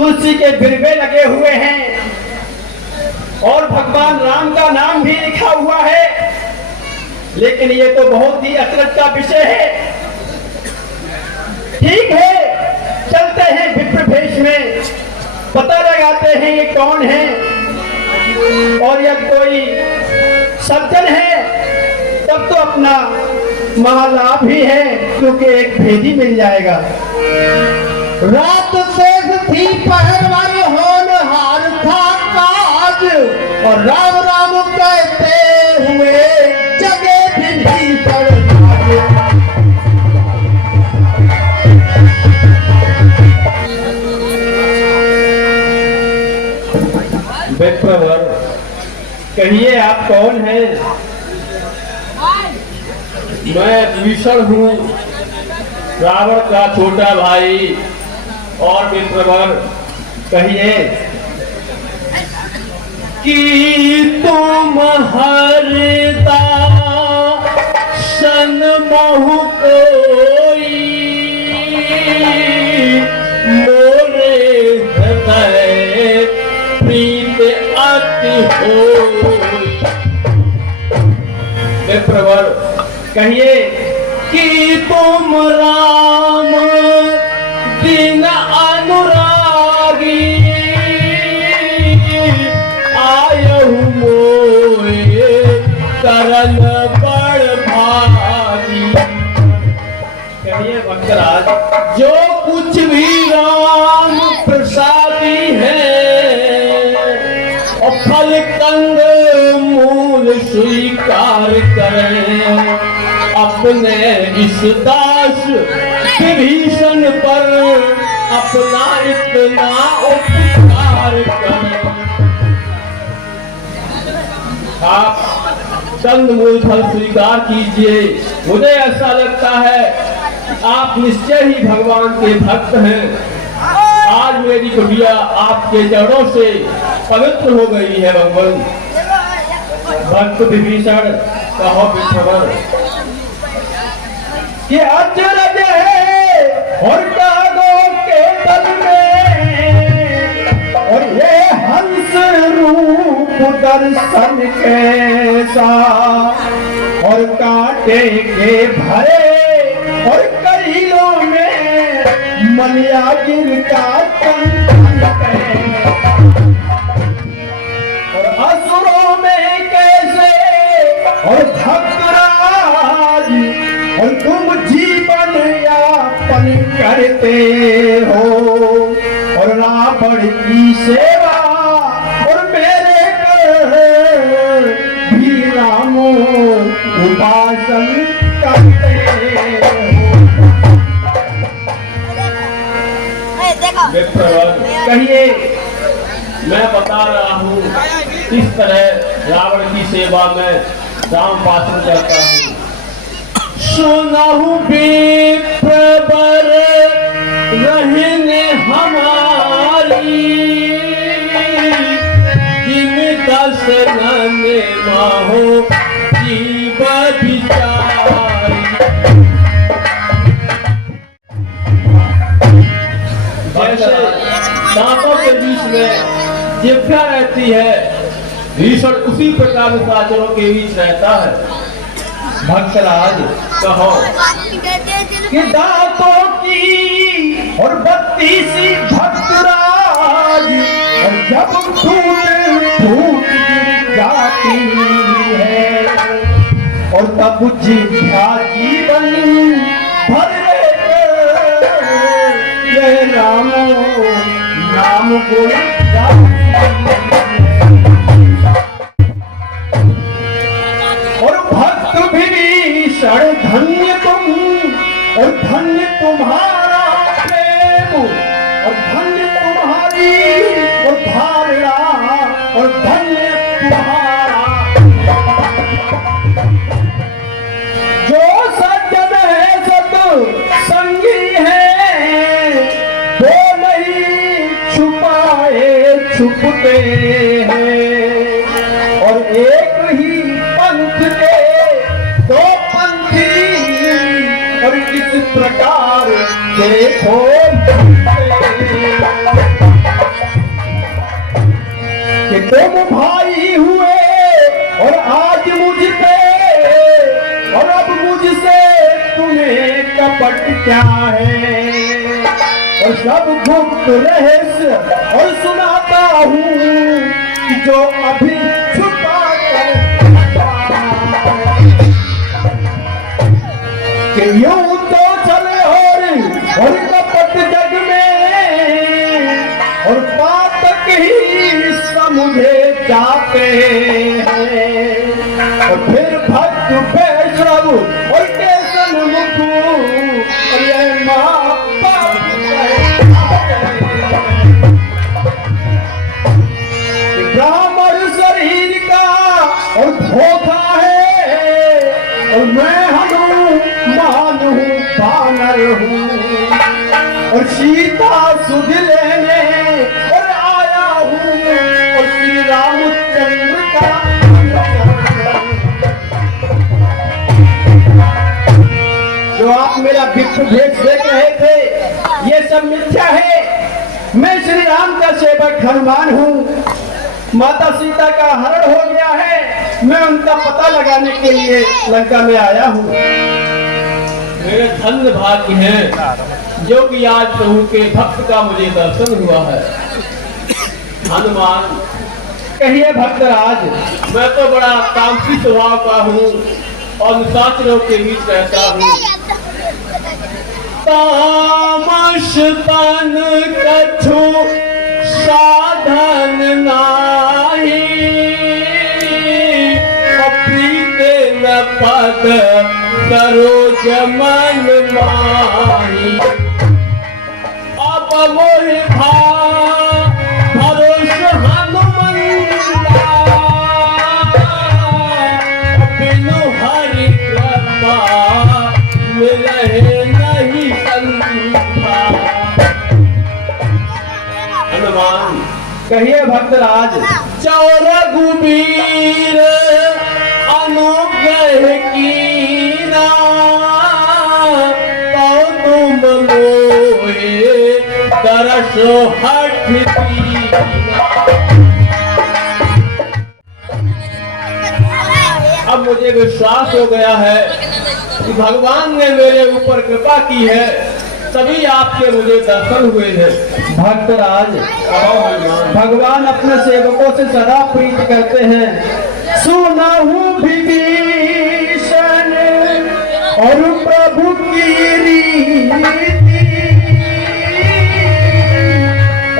तुलसी के बिरबे लगे हुए हैं और भगवान राम का नाम भी लिखा हुआ है। लेकिन ये तो बहुत ही अचरज का विषय है। ठीक है, चलते हैं विप्र भेष में, पता लगाते हैं ये कौन है और यदि कोई सज्जन है तब तो अपना महालाभ ही है, क्योंकि एक भेदी मिल जाएगा। रात शेष थी पहरवर होनहार था काज, और राम राम कहते हुए जगे भीतर विप्रवर, कहिए आप कौन हैं? मैं विभीषण हूँ, रावण का छोटा भाई। और विप्रवर, कहिए कि तुम हरदा सन्महु कोई, मोरे हृदय प्रीत अति होई। विप्रवर, कहिए कि तुम राम दिन अनुरागी, आयहु मोए करन बड़ भागी। कहिए भक्तराज, जो कुछ भी राम प्रसादी है, और फल कंद मूल स्वीकार करें। अपने इस दास विभीषण पर अपना इतना उपकार करें। आप कंद मूल फल स्वीकार कीजिए। मुझे ऐसा लगता है कि आप निश्चय ही भगवान के भक्त हैं। आज मेरी कुटिया आपके चरणों से पवित्र हो गई है। भगवान भक्त विभीषण, कहो विप्रवर, ये अचरज है और कागों के तन में, और ये हंस रूप दर्शन कैसा, और कांटे के भरे और करीलों में मलिया गिर का कंकन है, और असुरों में कैसे और भक्तराज, और तुम जीवन यापन करते हो, और रावण की सेवा और मेरे कर भी रामो उपासन करते हो। विप्रवर, कहिए मैं बता रहा हूँ किस तरह रावण की सेवा में राम पासन करता हूँ। सुनहु विप्रवर रहने हमारी, जिन दस नन माहो जीव विचारी। जैसे दांतों के बीच में जिह्वा रहती है, भीषण उसी प्रकार साचरों के बीच रहता है। भक्तराज, कहो कि दांतों की और 32 भक्तराज, और जब फूट गिर जाती है, और तब जिह्वा जीवन भर ये राम नाम गुण और भक्त विभीषण धन्य तुम, और धन्य तुम्हारा प्रेम, और धन्य तुम्हारी और धारणा, और धन्य तुम्हारा जो सज्जन है सत संगी है, वो नहीं छुपाए छुपते हैं, और एक ही पंथ के दो पंथी, और इस प्रकार देखो कि तुम भाई हुए और आज मुझ पे, और अब मुझसे तुम्हें कपट क्या है। और सब गुप्त रहस्य और सुनाता हूँ कि जो अभी छुपा कर कि यूं तो चले और कपट जग में, और पातक ही समझे जाते हैं। और फिर भक्त वैष्णव और केसन मुखु और ये माँ बाप ब्राह्मण शरीर का और धोखा है, और मैं हनुमान हूँ बानर हूँ, और सीता सुध लेने और आया हूँ, और श्री रामचंद्र का जो आप मेरा विप्र भेष देख रहे थे ये सब मिथ्या है। मैं श्री राम का सेवक हनुमान हूँ। माता सीता का हरण हो गया है, मैं उनका पता लगाने के लिए लंका में आया हूँ। मेरे धन्य भाग्य है जो कि आज प्रभु के भक्त का मुझे दर्शन हुआ है। हनुमान, कहिए भक्तराज। मैं तो बड़ा तामसी स्वभाव का हूँ और निशाचरों के बीच रहता हूँ। तामस तन कछु साधन नाही, प्रीते न पद सरोज मन माही। अब मोहि भरोस हनुमंता, बिनु हरि कृपा मिलहि नहीं संता। हनुमान, कहिए भक्तराज। चौर गुबीर अनुग्रह कीना, तो तुम मोहे तरसो हठ दीना। अब मुझे विश्वास हो गया है कि भगवान ने मेरे ऊपर कृपा की है, तभी आपके मुझे दर्शन हुए हैं। भक्तराज, भगवान अपने सेवकों से सदा प्रीत करते हैं। सुनाहु विभीषण और प्रभु की रीति,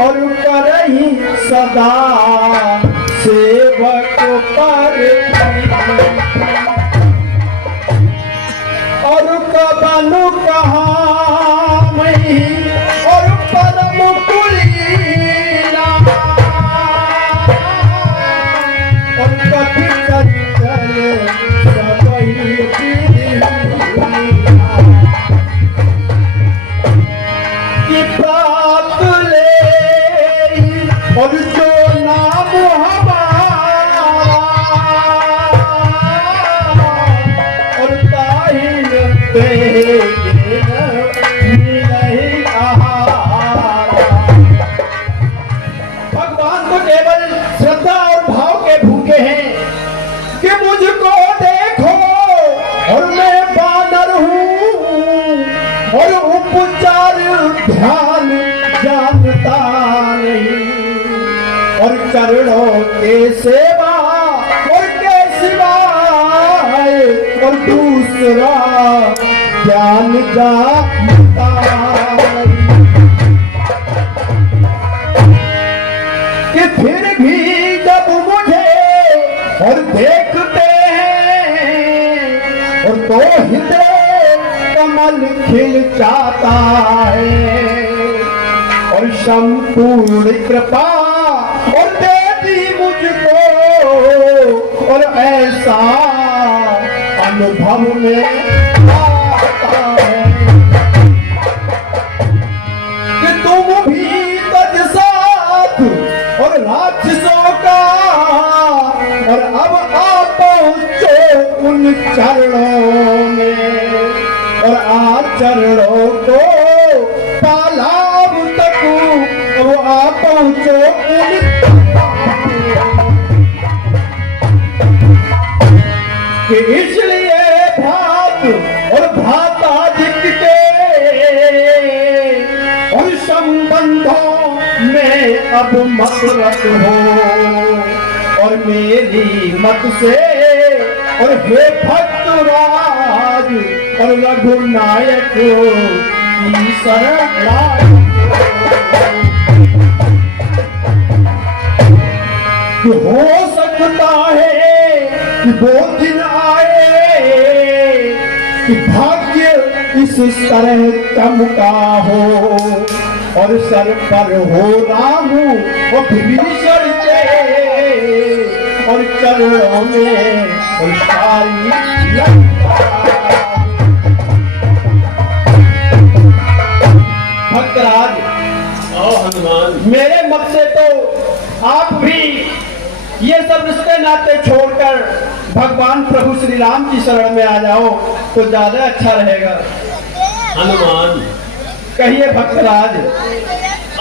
और करहि सदा सेवक पर प्रीति। और कबनु कहा और परम कुलीना, और कभी चल सबही कि प्राप्त ले, और जो नाम हमारा, और ताहिन ते श्रद्धा और भाव के भूखे हैं कि मुझको देखो और मैं बानर हूँ, और उपचार ध्यान जानता नहीं, और चरणों के सेवा और के सिवाय और दूसरा ज्ञान जानता नहीं। कि फिर भी जब मुझे और देखते हैं, और तो हृदय कमल खिल जाता है, और संपूर्ण कृपा और दे दी मुझको, और ऐसा अनुभव में आता है कि तुम भी तज साथ और राक्षसों का, और अब आ पहुंचो उन चरणों में, और आ चरणों को तालाब तक, वो आ पहुंचो उन कि इसलिए भात और भातादिक के और संबंधों में अब मत रख हो, और मेरी मत से और हे भक्तराज और रघुनायक की शरण कि हो सकता है कि वो दिन आए कि भाग्य इस तरह चमका हो, और सर पर हो राम और विभीषण के और चरणों में और सारी लंका। भक्तराज आओ हनुमान, मेरे मत से तो आप भी ये सब रिश्ते नाते छोड़कर भगवान प्रभु श्री राम की शरण में आ जाओ तो ज्यादा अच्छा रहेगा। हनुमान कहिए भक्तराज।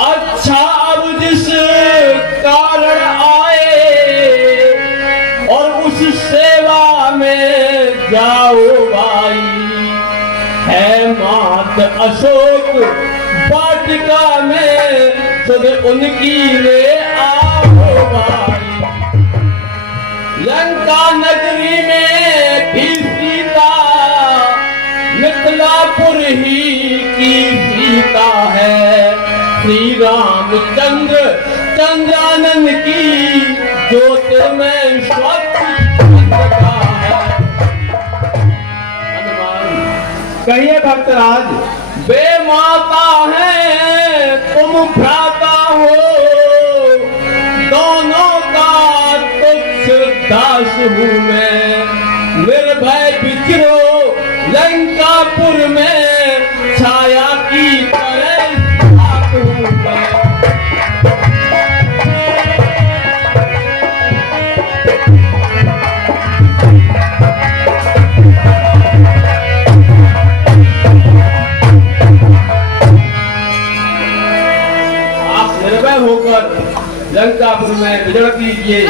अच्छा अब जिस कारण आए और उस सेवा में जाओ भाई, है मात अशोक वाटिका में खुद उनकी ले आओ भाई। लंका नगरी में भी सीता मिथिलापुर ही की सीता है, श्री रामचंद्र चंद्रानन की ज्योत में स्वच्छ का है। हनुमान कहिए भक्तराज। वे माता है तुम भ्राता हो, दोनों का तुच्छ दास हूँ मैं, निर्भय विचरो लंकापुर में, छाया की तरह साथ हूँ मैं। निर्भय होकर लंकापुर में विचरण कीजिए,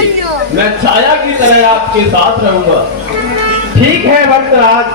मैं छाया की तरह आपके साथ रहूंगा। ठीक है भक्तराज,